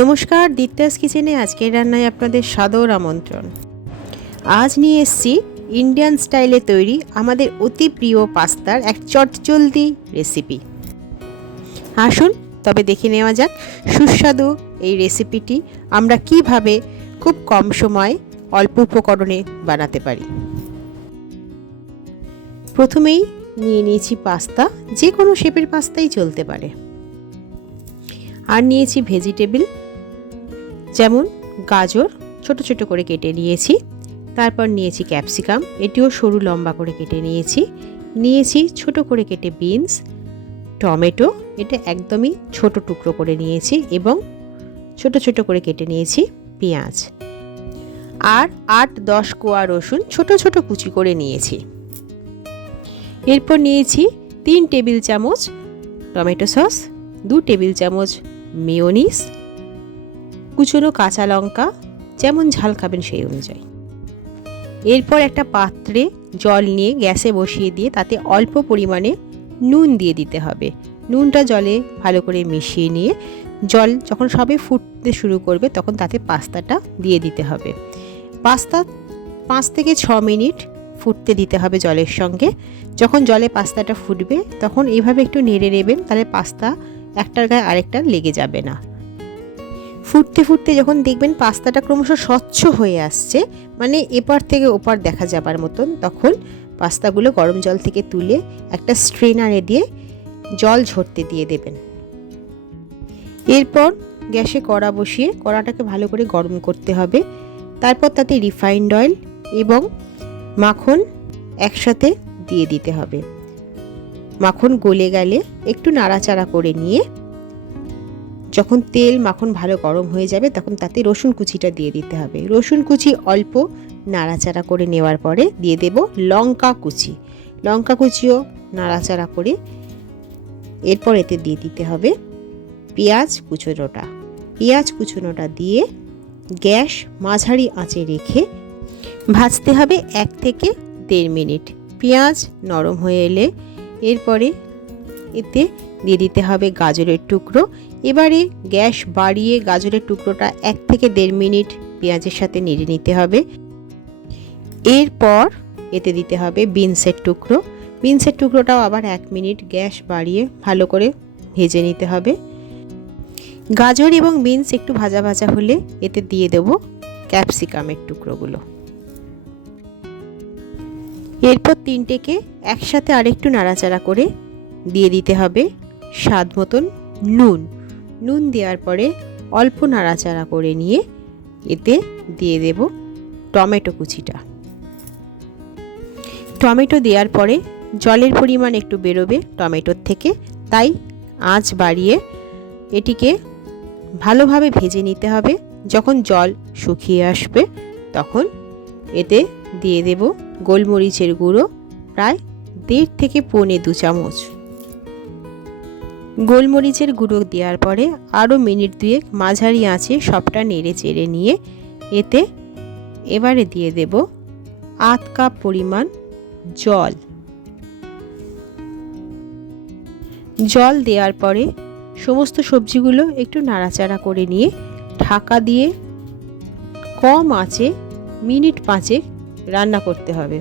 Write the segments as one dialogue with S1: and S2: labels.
S1: নমস্কার দিত্যাস কিচেনে আজকের রান্নায় আপনাদের সাদর আমন্ত্রণ। আজ নিয়ে এসেছি ইন্ডিয়ান স্টাইলে তৈরি আমাদের অতি প্রিয় পাস্তার এক চটজলদি রেসিপি আসুন, তবে দেখে নেওয়া যাক সুস্বাদু এই রেসিপিটি আমরা কীভাবে খুব কম সময়ে অল্প উপকরণে বানাতে পারি। প্রথমেই নিয়ে নিয়েছি পাস্তা যে কোনো শেপের পাস্তাই চলতে পারে। আর নিয়েছি ভেজিটেবল যেমন গাজর ছোট ছোট করে কেটে নিয়েছি, তারপর নিয়েছি ক্যাপসিকাম, এটিও সরু লম্বা করে কেটে নিয়েছি নিয়েছি ছোট করে কেটে বিনস, টমেটো, এটা একদমই ছোট টুকরো করে নিয়েছি এবং ছোট ছোট করে কেটে নিয়েছি পেঁয়াজ। আর আট দশ কোয়া রসুন ছোট ছোট কুচি করে নিয়েছি। এরপর নিয়েছি তিন টেবিল চামচ টমেটো সস, দু টেবিল চামচ মেয়োনিস কুচনো কাঁচা লঙ্কা, যেমন ঝাল খাবেন সেই অনুযায়ী। এরপর একটা পাত্রে জল নিয়ে গ্যাসে বসিয়ে দিয়ে তাতে অল্প পরিমাণে নুন দিয়ে দিতে হবে। নুনটা জলে ভালো করে মিশিয়ে নিয়ে জল যখন সবে ফুটতে শুরু করবে তখন তাতে পাস্তাটা দিয়ে দিতে হবে। পাস্তা পাঁচ থেকে ছ মিনিট ফুটতে দিতে হবে জলের সঙ্গে। যখন জলে পাস্তাটা ফুটবে তখন এইভাবে একটু নেড়ে নেবেন, তাহলে পাস্তা একটার গায়ে আরেকটা লেগে যাবে না। ফুটতে ফুটতে যখন দেখবেন পাস্তাটা ক্রমশ স্বচ্ছ হয়ে আসছে মানে এপার থেকে ওপার দেখা যাবার মতন, তখন পাস্তাগুলো গরম জল থেকে তুলে একটা স্ট্রেনারে দিয়ে জল ঝরতে দিয়ে দেবেন। এরপর গ্যাসে কড়া বসিয়ে কড়াটাকে ভালো করে গরম করতে হবে। তারপর তাতে রিফাইন্ড অয়েল এবং মাখন একসাথে দিয়ে দিতে হবে। মাখন গলে গেলে একটু নাড়াচাড়া করে নিয়ে যখন তেল মাখন ভালো গরম হয়ে যাবে, তখন তাতে রসুন কুচিটা দিয়ে দিতে হবে। রসুন কুচি অল্প নাড়াচাড়া করে নেওয়ার পরে দিয়ে দেব লঙ্কা কুচি। লঙ্কা কুচিও নাড়াচাড়া করে এরপর এতে দিয়ে দিতে হবে পেঁয়াজ কুচোনোটা। পেঁয়াজ কুচোনোটা দিয়ে গ্যাস মাঝারি আঁচে রেখে ভাজতে হবে এক থেকে দেড় মিনিট। পেঁয়াজ নরম হয়ে এলে এরপরে এতে দিয়ে দিতে হবে গাজরের টুকরো। এবারে গ্যাস বাড়িয়ে গাজরের টুকরোটা এক থেকে দেড় মিনিট পেঁয়াজের সাথে নেড়ে নিতে হবে। এরপর এতে দিতে হবে বিনসের টুকরো। বিনসের টুকরোটাও আবার এক মিনিট গ্যাস বাড়িয়ে ভালো করে ভেজে নিতে হবে। গাজর এবং বিনস একটু ভাজা ভাজা হলে এতে দিয়ে দেব ক্যাপসিকামের টুকরোগুলো। এরপর তিনটেকে একসাথে আরেকটু নাড়াচাড়া করে দিয়ে দিতে হবে স্বাদ মতন নুন। নুন দেওয়ার পরে অল্প নাড়াচাড়া করে নিয়ে এতে দিয়ে দেব টমেটো কুচিটা। টমেটো দেওয়ার পরে জলের পরিমাণ একটু বেরোবে টমেটোর থেকে, তাই আঁচ বাড়িয়ে এটিকে ভালোভাবে ভেজে নিতে হবে। যখন জল শুকিয়ে আসবে, তখন এতে দিয়ে দেব গোলমরিচের গুঁড়ো, প্রায় দেড় থেকে পৌনে দু চামচ। গোলমরিচের গুঁড়ো দেওয়ার পরে আরও মিনিট দুয়েক মাঝারি আঁচে সবটা নেড়ে চেড়ে নিয়ে এতে এবারে দিয়ে দেব আধ কাপ পরিমাণ জল। জল দেওয়ার পরে সমস্ত সবজিগুলো একটু নাড়াচাড়া করে নিয়ে ঢাকা দিয়ে কম আঁচে মিনিট পাঁচে রান্না করতে হবে।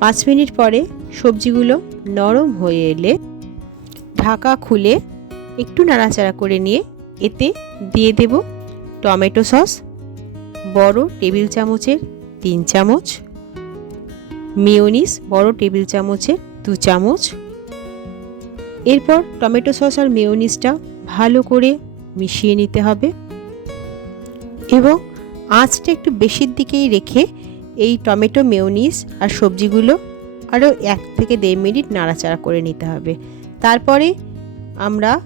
S1: পাঁচ মিনিট পরে সবজিগুলো নরম হয়ে এলে ঢাকা খুলে একটু নাড়াচাড়া করে নিয়ে এতে দিয়ে দেব টমেটো সস, বড় টেবিল চামচের তিন চামচ, মেয়োনিস, বড় টেবিল চামচের দু চামচ। এরপর টমেটো সস আর মেয়োনিসটা ভালো করে মিশিয়ে নিতে হবে এবং আঁচটা একটু বেশির দিকেই রেখে এই টমেটো, মেয়োনিস আর সবজিগুলো আরও এক থেকে দেড় মিনিট নাড়াচাড়া করে নিতে হবে। তারপরে আমরা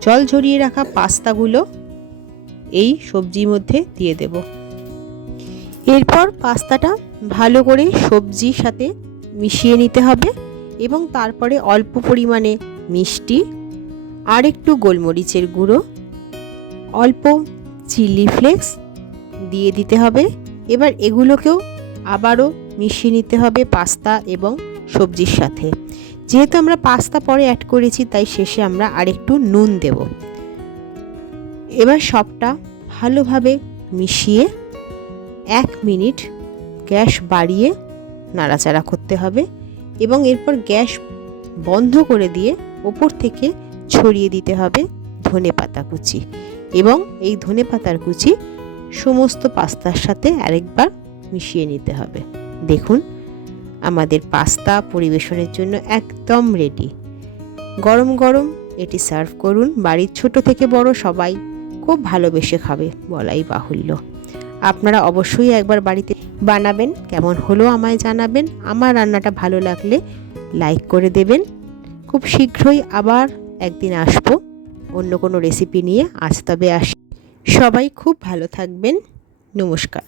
S1: জল ঝরিয়ে রাখা পাস্তাগুলো এই সবজির মধ্যে দিয়ে দেব। এরপর পাস্তাটা ভালো করে সবজির সাথে মিশিয়ে নিতে হবে এবং তারপরে অল্প পরিমাণে মিষ্টি আর একটু গোলমরিচের গুঁড়ো, অল্প চিলি ফ্লেক্স দিয়ে দিতে হবে। এবার এগুলোকেও আবারও মিশিয়ে নিতে হবে পাস্তা এবং সবজির সাথে। যেহেতু আমরা পাস্তা পরে অ্যাড করেছি, তাই শেষে আমরা আরেকটু নুন দেব। এবার সবটা ভালোভাবে মিশিয়ে এক মিনিট গ্যাস বাড়িয়ে নাড়াচাড়া করতে হবে এবং এরপর গ্যাস বন্ধ করে দিয়ে ওপর থেকে ছড়িয়ে দিতে হবে ধনে পাতা কুচি এবং এই ধনে পাতার কুচি সমস্ত পাস্তার সাথে আরেকবার মিশিয়ে নিতে হবে। দেখুন আমাদের পাস্তা পরিবেশনের জন্য একদম রেডি গরম গরম এটি সার্ভ করুন বাড়ির ছোট থেকে বড় সবাই, খুব ভালোবেসে খাবে বলাই বাহুল্য। আপনারা অবশ্যই একবার বাড়িতে বানাবেন, কেমন হলো আমায় জানাবেন, আমার রান্নাটা ভালো লাগলে লাইক করে দেবেন। খুব শীঘ্রই আবার একদিন আসব, অন্য কোনো রেসিপি নিয়ে। আজ তবে আসি। সবাই খুব ভালো থাকবেন। নমস্কার।